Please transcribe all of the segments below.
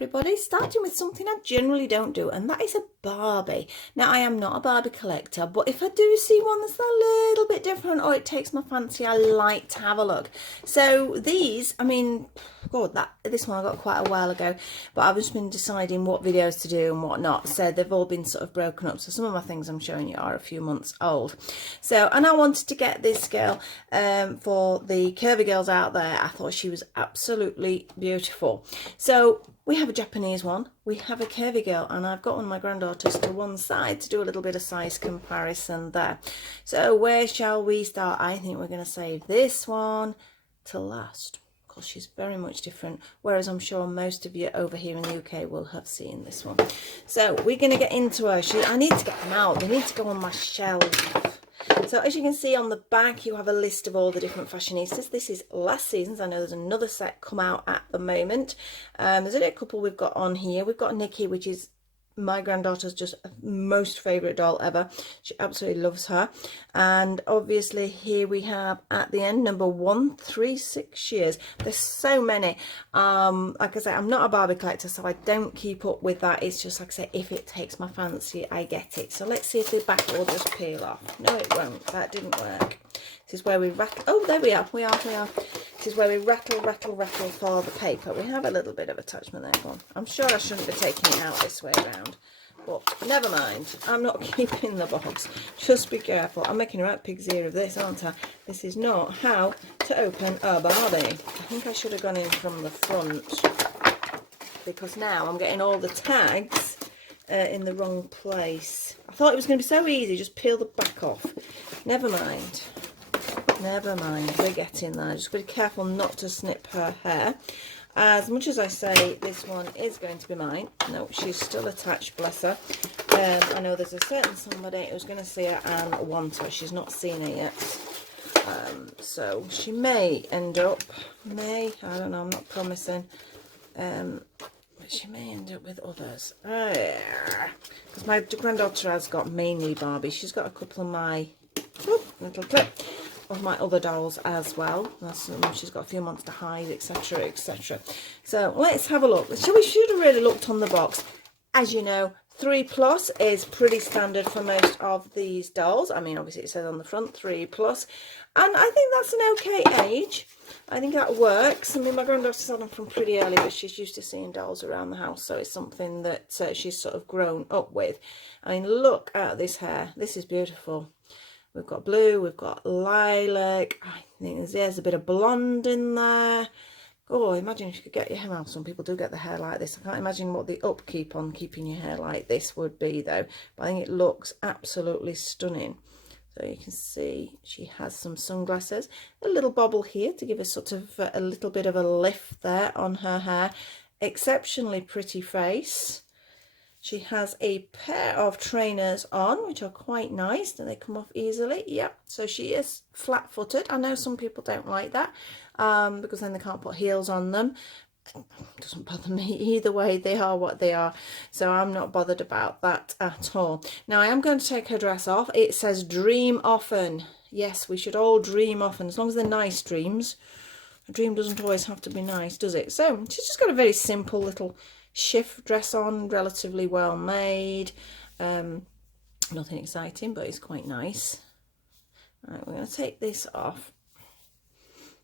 Everybody, starting with something I generally don't do, and that is a Barbie. Now, I am not a Barbie collector, but if I do see one that's a little bit different or it takes my fancy, I like to have a look. So these, I mean, God, this one I got quite a while ago, but I've just been deciding what videos to do and what not. So they've all been sort of broken up. So some of my things I'm showing you are a few months old. So, and I wanted to get this girl for the curvy girls out there. I thought she was absolutely beautiful. So we have a Japanese one, we have a curvy girl, and I've got one of my granddaughters to one side to do a little bit of size comparison there. So where shall we start? I think we're going to save this one to last, because she's very much different, whereas I'm sure most of you over here in the UK will have seen this one. So we're going to get into her. I need to get them out. They need to go on my shelf. So as you can see on the back, you have a list of all the different Fashionistas. This is last season's. I know there's another set come out at the moment. There's only a couple we've got on here. We've got Nikki, which is my granddaughter's just most favourite doll ever. She absolutely loves her. And obviously here we have at the end number 136 years. There's so many. Like I say, I'm not a Barbie collector, so I don't keep up with that. It's just like I say, if it takes my fancy, I get it. So let's see if the back will just peel off. No, it won't. That didn't work. This is where we rattle. Oh, there we are. We are. This is where we rattle for the paper. We have a little bit of attachment there. Go on. I'm sure I shouldn't be taking it out this way around, but never mind. I'm not keeping the box. Just be careful. I'm making a right pig's ear of this, aren't I? This is not how to open a Barbie. I think I should have gone in from the front, because now I'm getting all the tags in the wrong place. I thought it was going to be so easy. Just peel the back off. Never mind. Never mind, we're getting there. Just be careful not to snip her hair. As much as I say this one is going to be mine, no, she's still attached, bless her. I know there's a certain somebody who's going to see her and want her. She's not seen her yet. So she may end up, I don't know, I'm not promising. But she may end up with others. Because my granddaughter has got mainly Barbie. She's got a couple of my little clip of my other dolls as well. She's got a few Monster Highs, etc, etc. So let's have a look. So we should have really looked on the box. As you know, 3+ is pretty standard for most of these dolls. I mean, obviously it says on the front 3+, and I think that's an okay age. I think that works. I mean, my granddaughter's had them from pretty early, but she's used to seeing dolls around the house, so it's something that she's sort of grown up with. I mean, look at this hair. This is beautiful. We've got blue, we've got lilac. I think there's a bit of blonde in there. Oh, imagine if you could get your hair out. Some people do get the hair like this. I can't imagine what the upkeep on keeping your hair like this would be, though. But I think it looks absolutely stunning. So you can see she has some sunglasses. A little bobble here to give us sort of a little bit of a lift there on her hair. Exceptionally pretty face. She has a pair of trainers on, which are quite nice. They come off easily. Yep. So she is flat-footed. I know some people don't like that because then they can't put heels on them. It doesn't bother me either way. They are what they are. So I'm not bothered about that at all. Now I am going to take her dress off. It says dream often. Yes, we should all dream often, as long as they're nice dreams. A dream doesn't always have to be nice, does it? So she's just got a very simple little shift dress on, relatively well made. Nothing exciting, but it's quite nice. Right, we're going to take this off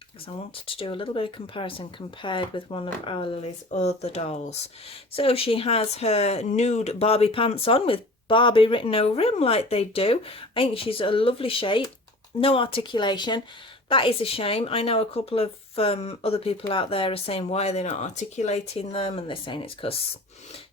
because I wanted to do a little bit of comparison compared with one of our Lily's other dolls. So she has her nude Barbie pants on with Barbie written over him like they do. I think she's a lovely shape. No articulation. That is a shame. I know a couple of other people out there are saying why they're not articulating them, and they're saying it's because,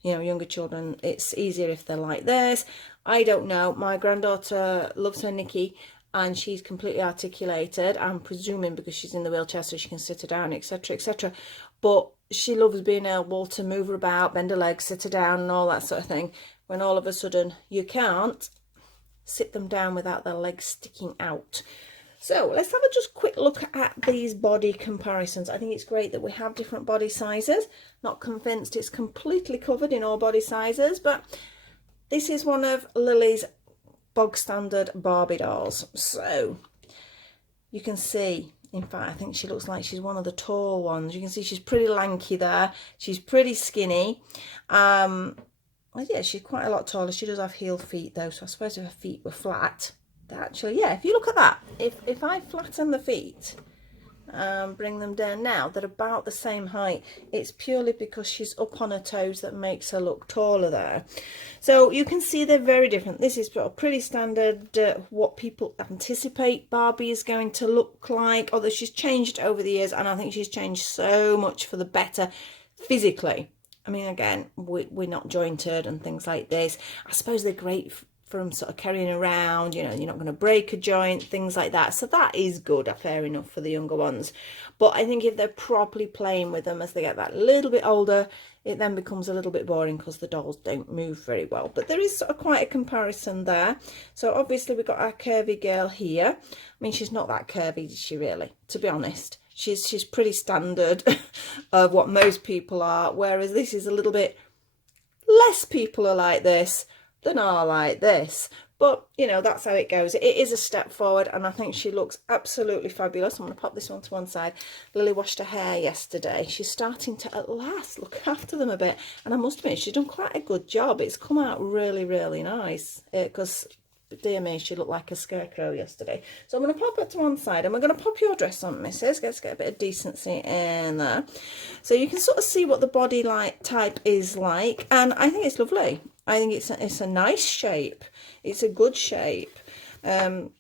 you know, younger children, it's easier if they're like this. I don't know. My granddaughter loves her Nikki, and she's completely articulated. I'm presuming because she's in the wheelchair so she can sit her down, etc, etc. But she loves being able to move her about, bend her legs, sit her down, and all that sort of thing. When all of a sudden you can't sit them down without their legs sticking out. So let's have a just quick look at these body comparisons. I think it's great that we have different body sizes. Not convinced it's completely covered in all body sizes, but this is one of Lily's bog standard Barbie dolls. So you can see In fact, I think she looks like she's one of the tall ones. You can see she's pretty lanky there. She's pretty skinny. Well, yeah, she's quite a lot taller. She does have heeled feet though, so I suppose if her feet were flat, actually, yeah, if you look at that, if I flatten the feet, bring them down now, they're about the same height. It's purely because she's up on her toes that makes her look taller there. So you can see they're very different. This is pretty standard, what people anticipate Barbie is going to look like, although she's changed over the years, and I think she's changed so much for the better physically. I mean, again, we're not jointed and things like this. I suppose they're great from sort of carrying around, you know, you're not going to break a joint, things like that. So that is good, fair enough for the younger ones. But I think if they're properly playing with them as they get that little bit older, it then becomes a little bit boring because the dolls don't move very well. But there is sort of quite a comparison there. So obviously we've got our curvy girl here. I mean, she's not that curvy, is she really, to be honest? She's pretty standard of what most people are, whereas this is a little bit less people are like this than are like this. But, you know, that's how it goes. It is a step forward, and I think she looks absolutely fabulous. I'm going to pop this one to one side. Lily washed her hair yesterday. She's starting to, at last, look after them a bit. And I must admit, she's done quite a good job. It's come out really, really nice. Because, dear me, she looked like a scarecrow yesterday. So I'm going to pop it to one side, and we're going to pop your dress on, missus. Let's get a bit of decency in there. So you can sort of see what the body type is like. And I think it's lovely. I think it's a nice shape. It's a good shape. Like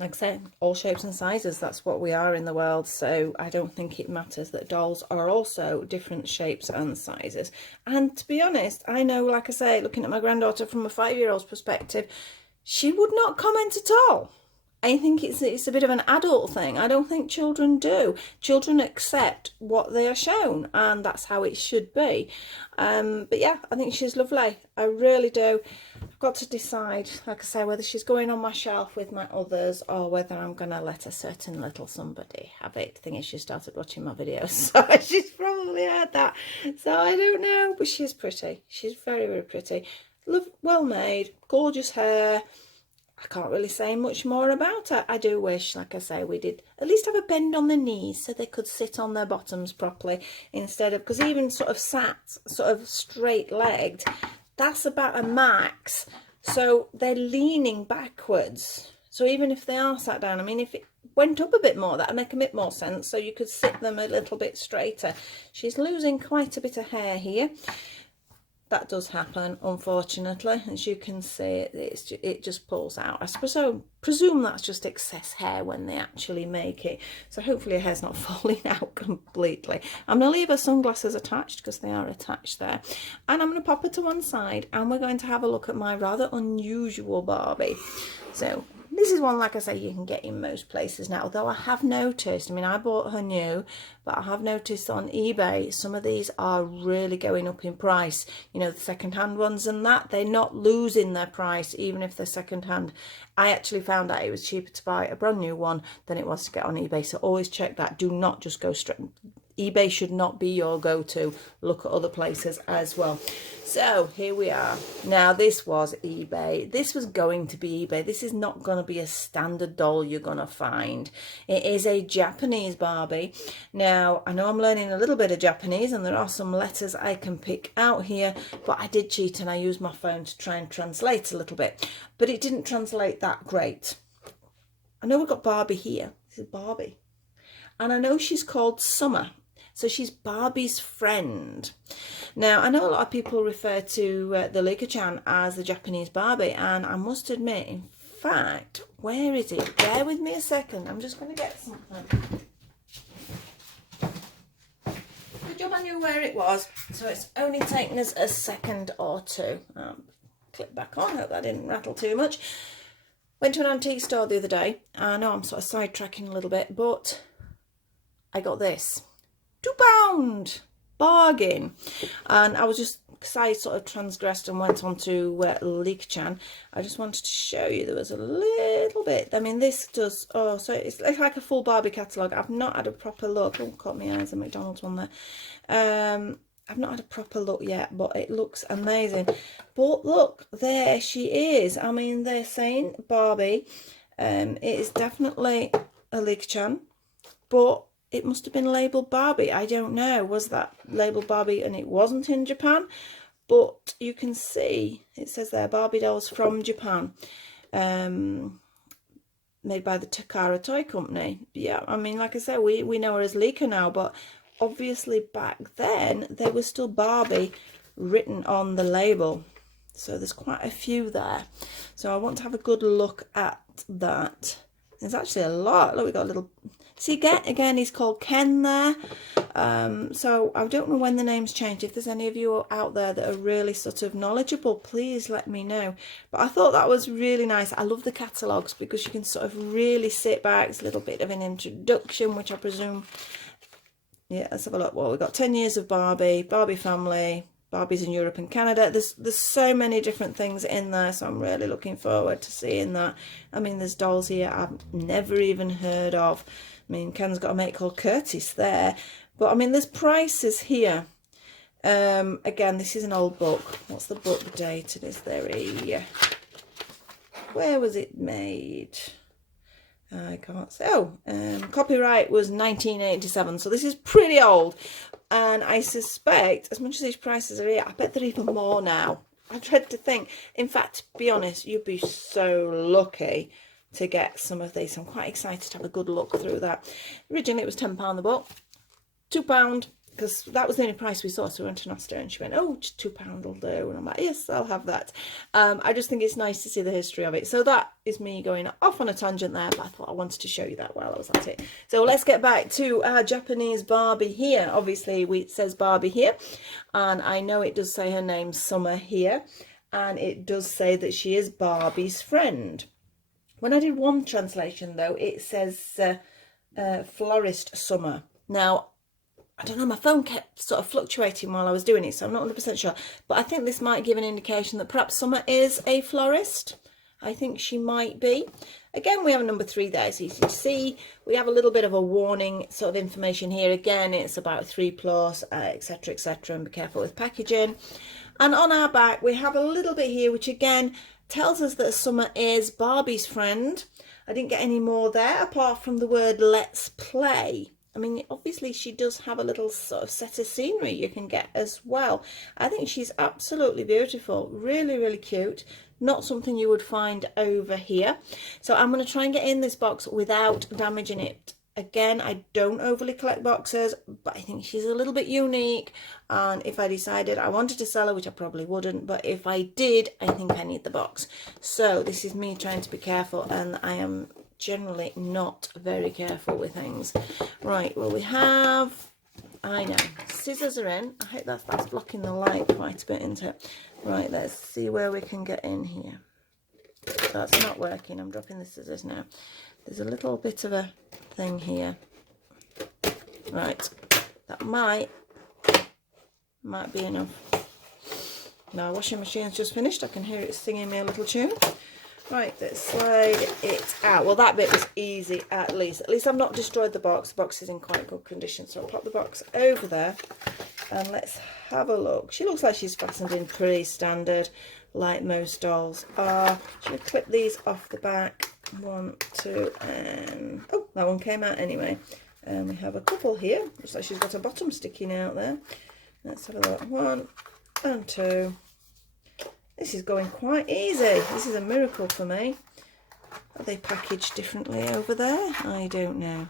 I said, all shapes and sizes. That's what we are in the world. So I don't think it matters that dolls are also different shapes and sizes. And to be honest, I know, like I say, looking at my granddaughter from a 5-year-old's perspective, she would not comment at all. I think it's a bit of an adult thing. I don't think children do. Children accept what they are shown, and that's how it should be. But yeah, I think she's lovely. I really do. I've got to decide, like I say, whether she's going on my shelf with my others or whether I'm going to let a certain little somebody have it. The thing is, she started watching my videos, so she's probably heard that. So I don't know, but she's pretty. She's very, very pretty. Well made, gorgeous hair. I can't really say much more about her. I do wish, like I say, we did at least have a bend on the knees so they could sit on their bottoms properly instead of, because even sort of sat, sort of straight legged, that's about a max. So they're leaning backwards. So even if they are sat down, I mean, if it went up a bit more, that would make a bit more sense. So you could sit them a little bit straighter. She's losing quite a bit of hair here. That does happen, unfortunately. As you can see, it just pulls out. I presume that's just excess hair when they actually make it. So hopefully her hair's not falling out completely. I'm going to leave her sunglasses attached because they are attached there. And I'm going to pop her to one side and we're going to have a look at my rather unusual Barbie. So this is one, like I say, you can get in most places now. Although I have noticed, I mean, I bought her new, but I have noticed on eBay, some of these are really going up in price. You know, the second-hand ones and that, they're not losing their price, even if they're second-hand. I actually found out it was cheaper to buy a brand new one than it was to get on eBay. So always check that. Do not just go straight. eBay should not be your go-to. Look at other places as well. So here we are. Now this was eBay. This was going to be eBay. This is not going to be a standard doll you're going to find. It is a Japanese Barbie. Now I know I'm learning a little bit of Japanese and there are some letters I can pick out here, but I did cheat and I used my phone to try and translate a little bit, but it didn't translate that great. I know we've got Barbie here. This is Barbie. And I know she's called Summer. So she's Barbie's friend. Now, I know a lot of people refer to the Lika-chan as the Japanese Barbie, and I must admit, in fact, where is it? Bear with me a second. I'm just going to get something. Good job I knew where it was. So it's only taken us a second or two. Clip back on. Hope that didn't rattle too much. Went to an antique store the other day. I know I'm sort of sidetracking a little bit, but I got this. £2 bargain. And I was just, because I sort of transgressed and went on to Lika-chan, I just wanted to show you there was a little bit. I mean, this does, oh, so it's like a full Barbie catalogue. I've not had a proper look. Oh, caught my eyes, a McDonald's one there. I've not had a proper look yet, but it looks amazing. But look, there she is. I mean, they're saying Barbie. It is definitely a Lika-chan. but it must have been labelled Barbie. I don't know. Was that labelled Barbie and it wasn't in Japan? But you can see it says there, Barbie dolls from Japan. Made by the Takara Toy Company. Yeah, I mean, like I said, we know her as Lika now, but obviously back then there was still Barbie written on the label. So there's quite a few there. So I want to have a good look at that. There's actually a lot. Look, we got a little... See, again, he's called Ken there. So I don't know when the name's changed. If there's any of you out there that are really sort of knowledgeable, please let me know. But I thought that was really nice. I love the catalogues because you can sort of really sit back. It's a little bit of an introduction, which I presume... Yeah, let's have a look. Well, we've got 10 years of Barbie, Barbie family, Barbies in Europe and Canada. There's so many different things in there, so I'm really looking forward to seeing that. I mean, there's dolls here I've never even heard of. I mean, Ken's got a mate called Curtis there. But, I mean, there's prices here. Again, this is an old book. What's the book dated? Is there a... Where was it made? I can't say. Oh, copyright was 1987. So this is pretty old. And I suspect, as much as these prices are here, I bet they're even more now. I dread to think. In fact, to be honest, you'd be so lucky to get some of these. I'm quite excited to have a good look through that. Originally, it was £10 the book. £2, because that was the only price we saw. So we went to Asta and she went, oh, just £2 will do. And I'm like, yes, I'll have that. I just think it's nice to see the history of it. So that is me going off on a tangent there, but I thought I wanted to show you that while I was at it. So let's get back to our Japanese Barbie here. Obviously, it says Barbie here. And I know it does say her name Summer here. And it does say that she is Barbie's friend. When I did one translation, though, it says Florist Summer. Now, I don't know, my phone kept sort of fluctuating while I was doing it, so I'm not 100% sure. But I think this might give an indication that perhaps Summer is a florist. I think she might be. Again, we have a number 3 there, so you can see we have a little bit of a warning sort of information here. Again, it's about 3+, etc., etc., and be careful with packaging. And on our back, we have a little bit here, which again tells us that Summer is Barbie's friend. I didn't get any more there, apart from the word let's play. I mean, obviously she does have a little sort of set of scenery you can get as well. I think she's absolutely beautiful. Really, really cute. Not something you would find over here. So I'm going to try and get in this box without damaging it. Again, I don't overly collect boxes, but I think she's a little bit unique. And if I decided I wanted to sell her, which I probably wouldn't, but if I did, I think I need the box. So this is me trying to be careful, and I am generally not very careful with things. Right, well, we have, I know, scissors are in. I hope that's blocking the light quite a bit, isn't it? Right, let's see where we can get in here. That's not working. I'm dropping the scissors now. There's a little bit of a thing here. Right, that might be enough. Now, washing machine's just finished. I can hear it singing me a little tune. Right, let's slide it out. Well, that bit was easy at least. At least I've not destroyed the box. The box is in quite good condition. So I'll pop the box over there and let's have a look. She looks like she's fastened in pretty standard, like most dolls are. Should we clip these off the back? 1, 2, and... oh, that one came out anyway. And we have a couple here. Looks like she's got a bottom sticking out there. Let's have a look. 1 and 2. This is going quite easy. This is a miracle for me. Are they packaged differently over there? I don't know.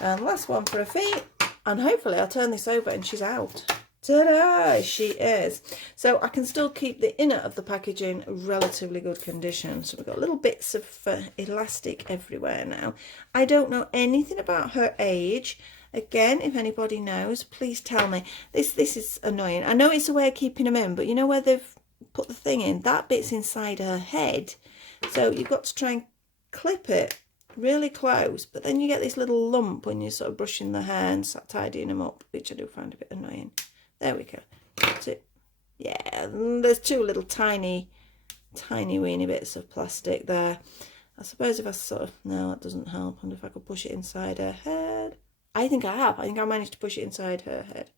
And last one for her feet. And hopefully I'll turn this over and she's out. Ta-da! She is. So I can still keep the inner of the package in relatively good condition. So we've got little bits of elastic everywhere now. I don't know anything about her age. Again, if anybody knows, please tell me. This is annoying. I know it's a way of keeping them in, but you know where they've put the thing in? That bit's inside her head. So you've got to try and clip it really close. But then you get this little lump when you're sort of brushing the hair and tidying them up, which I do find a bit annoying. There we go. That's it. Yeah, there's 2 little tiny weeny bits of plastic there. I suppose if I sort of... no, that doesn't help. And if I could push it inside her head... I think I have. I think I managed to push it inside her head.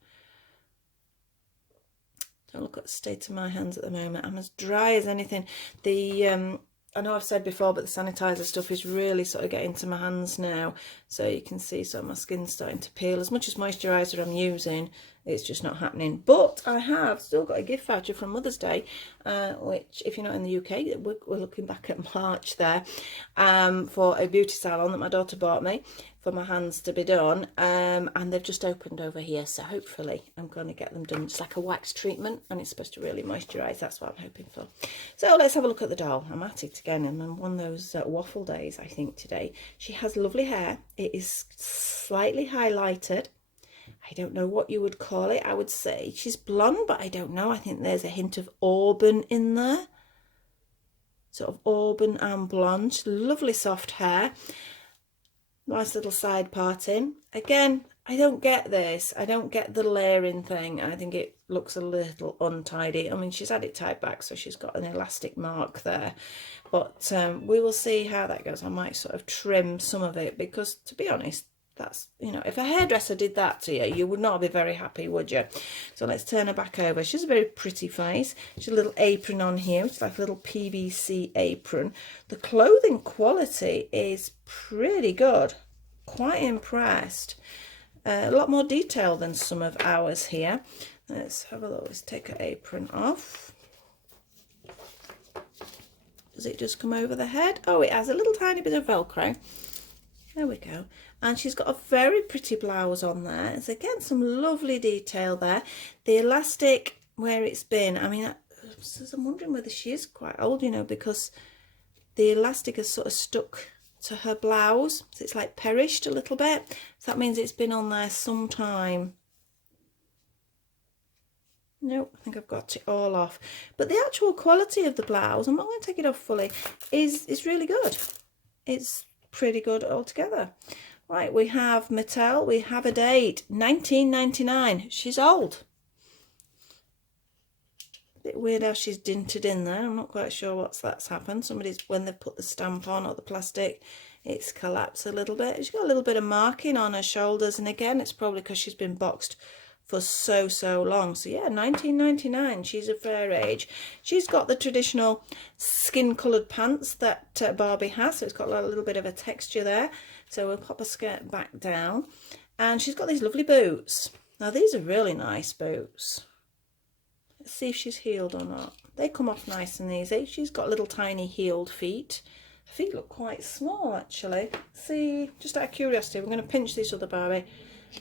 Don't look at the state of my hands at the moment. I'm as dry as anything. The I know I've said before, but the sanitizer stuff is really sort of getting to my hands now. So you can see sort of my skin's starting to peel. As much as moisturiser I'm using, it's just not happening. But I have still got a gift voucher from Mother's Day, which, if you're not in the UK, we're looking back at March there, for a beauty salon that my daughter bought me for my hands to be done, and they've just opened over here, so hopefully I'm going to get them done. It's like a wax treatment, and it's supposed to really moisturise. That's what I'm hoping for. So let's have a look at the doll. I'm at it again, and I'm on one of those waffle days, I think, today. She has lovely hair. It is slightly highlighted. I don't know what you would call it. I would say she's blonde, but I don't know. I think there's a hint of auburn in there, sort of auburn and blonde. Lovely soft hair. Nice little side parting. Again, I don't get this. I don't get the layering thing. I think it looks a little untidy. I mean, she's had it tied back, so she's got an elastic mark there. But we will see how that goes. I might sort of trim some of it because, to be honest, that's, you know, if a hairdresser did that to you, you would not be very happy, would you? So let's turn her back over. She's a very pretty face. She's a little apron on here. It's like a little PVC apron. The clothing quality is pretty good. Quite impressed. A lot more detail than some of ours here. Let's have a look. Let's take her apron off. Does it just come over the head? Oh, it has a little tiny bit of Velcro. There we go. And she's got a very pretty blouse on there. There's again some lovely detail there. The elastic where it's been, I mean, I'm wondering whether she is quite old, you know, because the elastic has sort of stuck to her blouse. So it's like perished a little bit. So that means it's been on there some time. Nope, I think I've got it all off. But the actual quality of the blouse, I'm not going to take it off fully, is really good. It's pretty good altogether. Right, we have Mattel, we have a date, 1999. She's old. A bit weird how she's dinted in there. I'm not quite sure that's happened. Somebody's, when they've put the stamp on or the plastic, it's collapsed a little bit. She's got a little bit of marking on her shoulders, and again, it's probably because she's been boxed for so long. So yeah, 1999, she's a fair age. She's got the traditional skin coloured pants that Barbie has, so it's got a little bit of a texture there. So we'll pop her skirt back down, and she's got these lovely boots. Now these are really nice boots. Let's see if she's heeled or not. They come off nice and easy. She's got little tiny heeled feet. Her feet look quite small actually. See, just out of curiosity, we're going to pinch this other Barbie,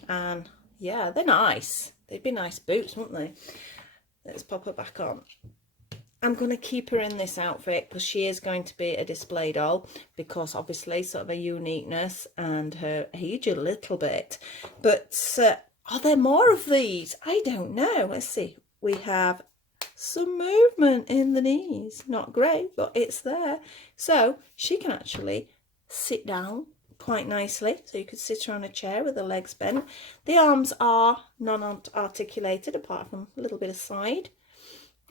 and yeah, they're nice. They'd be nice boots, wouldn't they? Let's pop her back on. I'm going to keep her in this outfit because she is going to be a display doll, because obviously sort of a uniqueness and her age a little bit. But are there more of these? I don't know. Let's see. We have some movement in the knees. Not great, but it's there. So she can actually sit down quite nicely, so you could sit her on a chair with her legs bent. The arms are non-articulated apart from a little bit of side,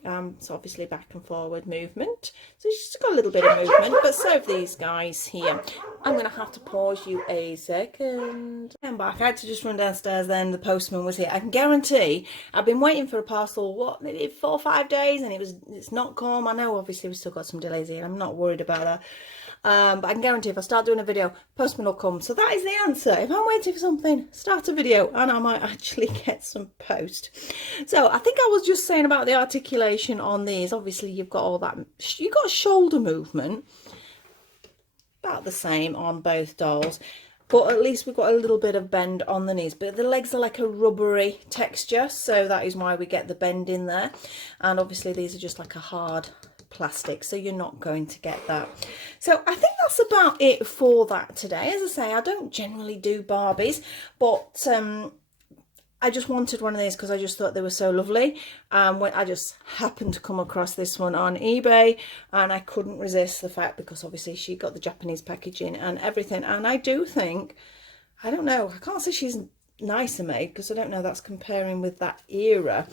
so obviously back and forward movement. So she's got a little bit of movement, but so have these guys here. I'm going to have to pause you a second. I'm back. I had to just run downstairs then. The postman was here. I can guarantee I've been waiting for a parcel, what, maybe 4 or 5 days, and it's not come. I know obviously we've still got some delays here. I'm not worried about that. But I can guarantee if I start doing a video, postman will come. So that is the answer. If I'm waiting for something, start a video and I might actually get some post. So I think I was just saying about the articulation on these. Obviously you've got all that, you've got shoulder movement, about the same on both dolls. But at least we've got a little bit of bend on the knees. But the legs are like a rubbery texture, so that is why we get the bend in there. And obviously these are just like a hard plastic, so you're not going to get that. So I think that's about it for that today. As I say, I don't generally do Barbies, but I just wanted one of these because I just thought they were so lovely. When I just happened to come across this one on eBay, and I couldn't resist the fact, because obviously she got the Japanese packaging and everything, and I do think, I don't know, I can't say she's nicer made because I don't know, that's comparing with that era.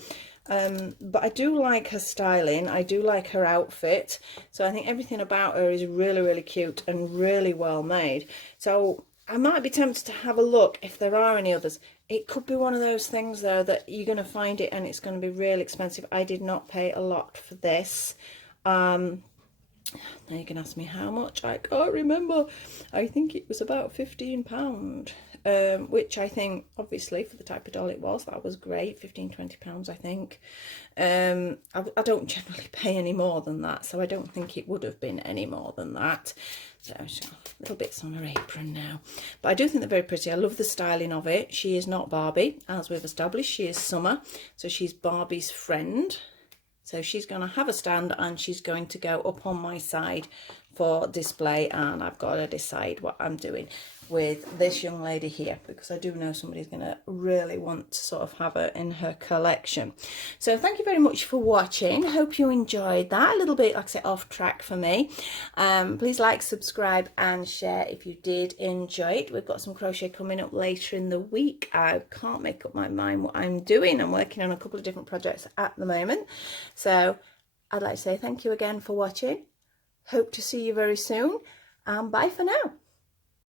But I do like her styling, I do like her outfit, so I think everything about her is really cute and really well made. So I might be tempted to have a look if there are any others. It could be one of those things though that you're going to find it and it's going to be really expensive. I did not pay a lot for this. Now you can ask me how much. I can't remember. I think it was about £15, which I think, obviously, for the type of doll it was, that was great. £15–20, I think. I don't generally pay any more than that, so I don't think it would have been any more than that. So she's got little bits on her apron now. But I do think they're very pretty. I love the styling of it. She is not Barbie, as we've established. She is Summer, so she's Barbie's friend. So she's going to have a stand and she's going to go up on my side for display, and I've got to decide what I'm doing with this young lady here, because I do know somebody's going to really want to sort of have her in her collection. So thank you very much for watching. Hope you enjoyed that. A little bit, like I said, off track for me. Please like, subscribe and share if you did enjoy it. We've got some crochet coming up later in the week. I can't make up my mind what I'm doing. I'm working on a couple of different projects at the moment. So I'd like to say thank you again for watching. Hope to see you very soon, and bye for now.